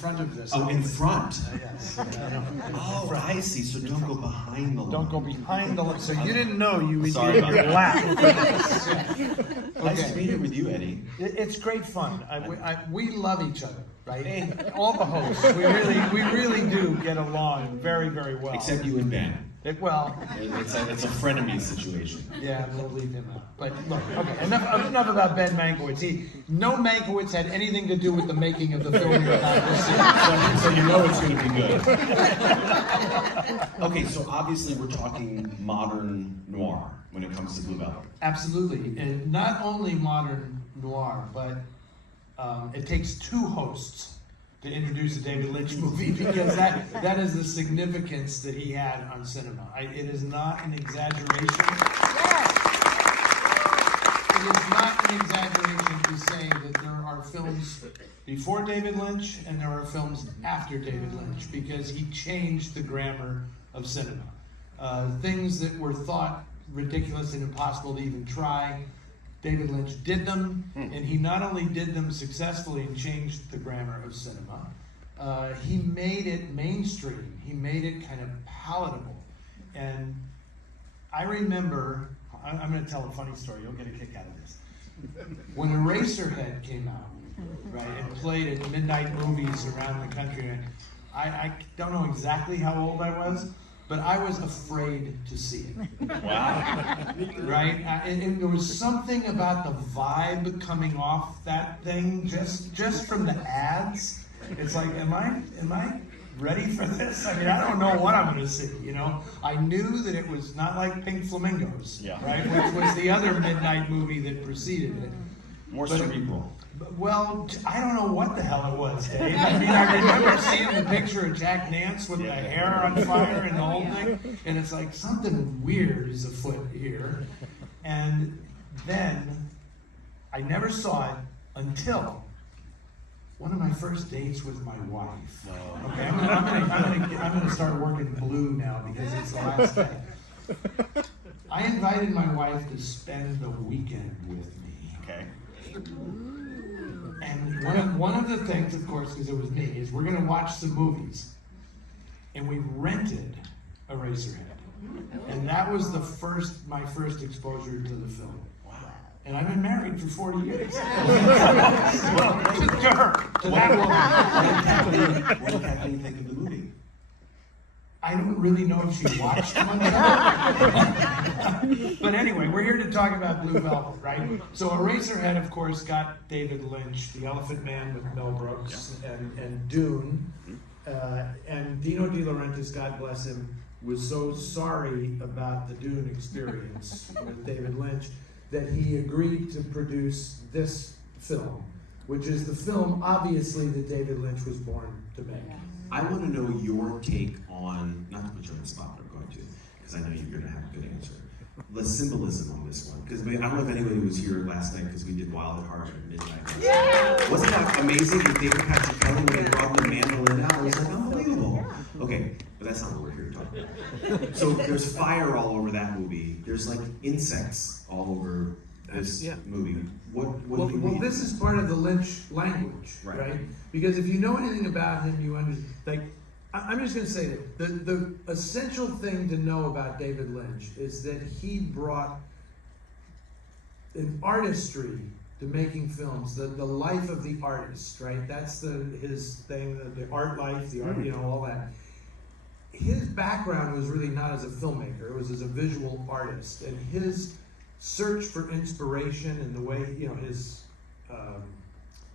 front of this. Oh, in front? Yes. Oh, I see. So don't go behind the line. Don't go behind the line. So you didn't know you would Sorry about get that. laughed. Nice to be here with you, Eddie. It's great fun. We love each other, right? All the hosts, we really do get along very, very well. Except you and Ben. It's a frenemy situation. Yeah, we'll leave him out. But look, okay, enough about Ben Mankiewicz. No Mankiewicz had anything to do with the making of the film you're about to see. So you know it's going to be good. Okay, so obviously we're talking modern noir when it comes to Blue Velvet. Absolutely, and not only modern noir, but it takes two hosts to introduce a David Lynch movie, because that is the significance that he had on cinema. It is not an exaggeration. It is not an exaggeration to say that there are films before David Lynch and there are films after David Lynch, because he changed the grammar of cinema. Things that were thought ridiculous and impossible to even try, David Lynch did them, and he not only did them successfully and changed the grammar of cinema, he made it mainstream. He made it kind of palatable. And I remember, I'm going to tell a funny story. You'll get a kick out of this. When Eraserhead came out, right, and played at midnight movies around the country, I don't know exactly how old I was, but I was afraid to see it. Wow. Right? And there was something about the vibe coming off that thing, just from the ads. It's like, am I ready for this? I mean, I don't know what I'm going to see, you know? I knew that it was not like Pink Flamingos, right? Which was the other midnight movie that preceded it. More cerebral. Well, I don't know what the hell it was, Dave. I mean, I remember seeing the picture of Jack Nance with the hair on fire and the whole thing, and it's like something weird is afoot here. And then I never saw it until one of my first dates with my wife. Okay, I'm gonna start working blue now because it's the last day. I invited my wife to spend the weekend with me. Okay. And one of the things, of course, because it was me, is we're going to watch some movies. And we rented Eraserhead. And that was my first exposure to the film. Wow. And I've been married for 40 years. Well, to her, to that woman. What did Kathleen think of the movie? I don't really know if she watched much of it. But anyway, we're here to talk about Blue Velvet, right? So Eraserhead, of course, got David Lynch, The Elephant Man with Mel Brooks, and Dune. And Dino De Laurentiis, God bless him, was so sorry about the Dune experience with David Lynch that he agreed to produce this film, which is the film, obviously, that David Lynch was born to make. I want to know your take on, not to put you on the spot, but I'm going to, because I know you're going to have a good answer. The symbolism on this one, because I don't know if anybody was here last night because we did Wild at Heart at midnight. Yeah! Wasn't that amazing with David Patrick Kelly when he brought the mandolin out? It was like unbelievable. Okay, but that's not what we're here to talk about. So there's fire all over that movie. There's like insects all over this movie. Well, this is part of the Lynch language, right? Because if you know anything about him, you understand. Like, I'm just going to say that the essential thing to know about David Lynch is that he brought an artistry to making films, the life of the artist, right? That's his thing, the art life, the art, you know, all that. His background was really not as a filmmaker; it was as a visual artist, and his search for inspiration and the way, you know, his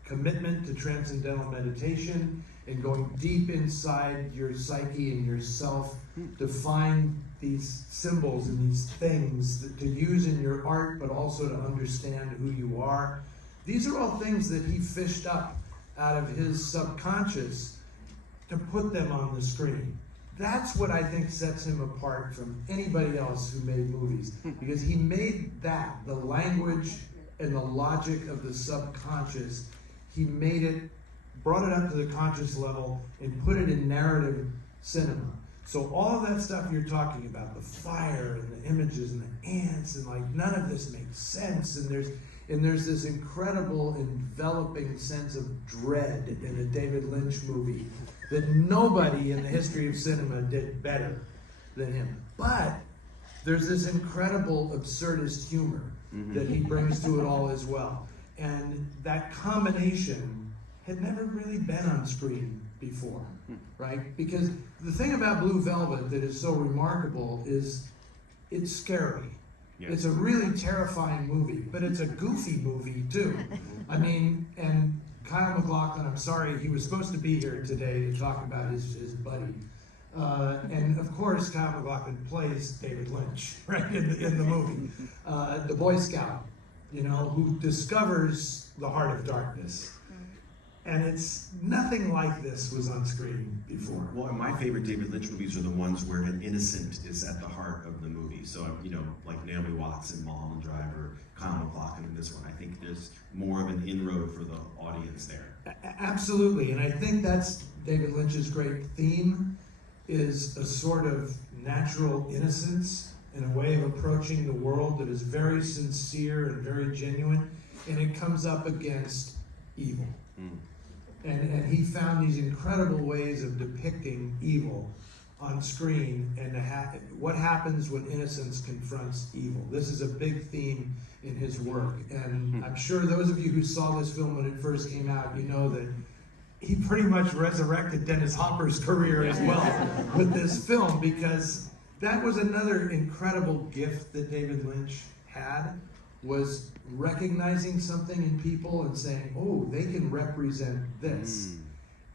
commitment to transcendental meditation and going deep inside your psyche and yourself to find these symbols and these things that, to use in your art, but also to understand who you are. These are all things that he fished up out of his subconscious to put them on the screen. That's what I think sets him apart from anybody else who made movies, because he made that, the language and the logic of the subconscious, he made it, brought it up to the conscious level and put it in narrative cinema. So all of that stuff you're talking about, the fire and the images and the ants and like none of this makes sense. And there's this incredible enveloping sense of dread in a David Lynch movie that nobody in the history of cinema did better than him. But there's this incredible absurdist humor that he brings to it all as well. And that combination had never really been on screen before, right? Because the thing about Blue Velvet that is so remarkable is it's scary. Yes. It's a really terrifying movie, but it's a goofy movie too. I mean, and Kyle MacLachlan, I'm sorry, he was supposed to be here today to talk about his buddy. And of course, Kyle MacLachlan plays David Lynch, right, in the movie. The Boy Scout, you know, who discovers the heart of darkness. And it's nothing like this was on screen before. Well, and my favorite David Lynch movies are the ones where an innocent is at the heart of the movie. So, you know, like Naomi Watts in Mulholland Drive or Kyle MacLachlan in this one. I think there's more of an inroad for the audience there. Absolutely, and I think that's David Lynch's great theme, is a sort of natural innocence and a way of approaching the world that is very sincere and very genuine, and it comes up against evil. And he found these incredible ways of depicting evil on screen and what happens when innocence confronts evil. This is a big theme in his work, and I'm sure those of you who saw this film when it first came out, you know that he pretty much resurrected Dennis Hopper's career as well with this film, because that was another incredible gift that David Lynch had, was recognizing something in people and saying, oh, they can represent this.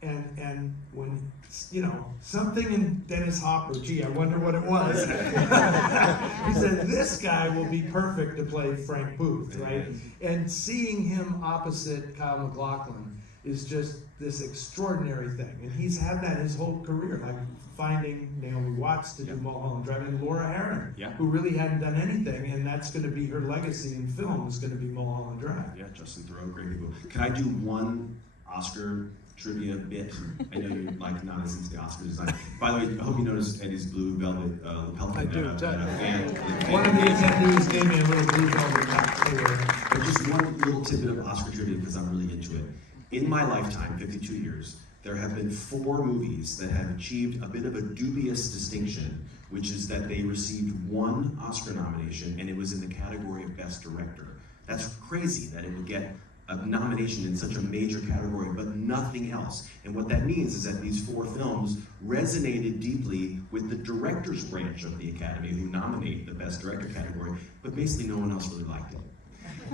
And when, you know, something in Dennis Hopper, gee, I wonder what it was. He said, this guy will be perfect to play Frank Booth, right? And seeing him opposite Kyle MacLachlan is just this extraordinary thing. And he's had that his whole career, like finding Naomi Watts to do Mulholland Drive, and Laura Herring, who really hadn't done anything, and that's going to be her legacy in film, is going to be Mulholland Drive. Yeah, Justin Theroux, great people. Can I do one Oscar trivia bit? I know you're like not as into the Oscar design. By the way, I hope you noticed Eddie's blue velvet lapel pin. I do. Fan. One of the attendees gave me a little blue velvet hat too. But just one little tidbit of Oscar trivia because I'm really into it. In my lifetime, 52 years, there have been 4 movies that have achieved a bit of a dubious distinction, which is that they received 1 Oscar nomination, and it was in the category of Best Director. That's crazy that it would get a nomination in such a major category, but nothing else. And what that means is that these 4 films resonated deeply with the director's branch of the Academy, who nominate the Best Director category, but basically no one else really liked it.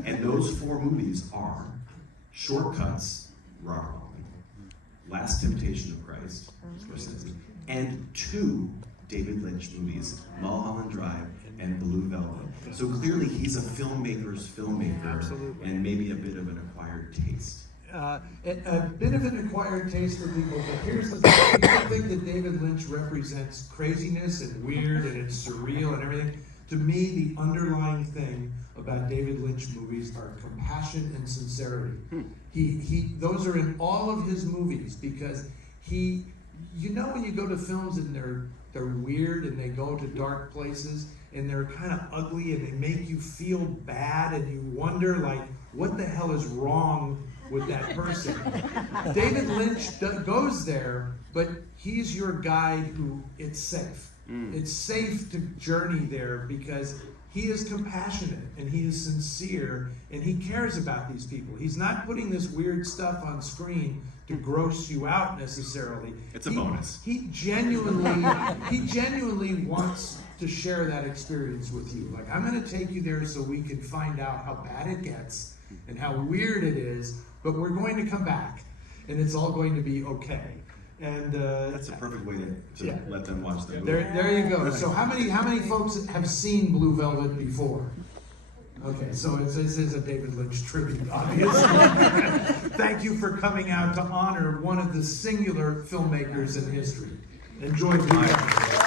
And those 4 movies are Shortcuts, Robert Altman, Last Temptation of Christ, Scorsese, and 2 David Lynch movies, Mulholland Drive and Blue Velvet. So clearly he's a filmmaker's filmmaker. Absolutely. And maybe a bit of an acquired taste. A bit of an acquired taste for people, but here's the thing. People think that David Lynch represents craziness and weird and it's surreal and everything. To me, the underlying thing about David Lynch movies are compassion and sincerity. Those are in all of his movies, because you know when you go to films and they're weird and they go to dark places and they're kind of ugly and they make you feel bad and you wonder like, what the hell is wrong with that person? David Lynch goes there, but he's your guide who it's safe. It's safe to journey there because he is compassionate and he is sincere and he cares about these people. He's not putting this weird stuff on screen to gross you out necessarily. It's a bonus. He genuinely wants to share that experience with you. Like, I'm going to take you there so we can find out how bad it gets and how weird it is, but we're going to come back and it's all going to be okay. And that's a perfect way to let them watch the movie. There you go. So how many folks have seen Blue Velvet before? Okay, so this is a David Lynch tribute, obviously. Thank you for coming out to honor one of the singular filmmakers in history. Enjoy Blue Velvet.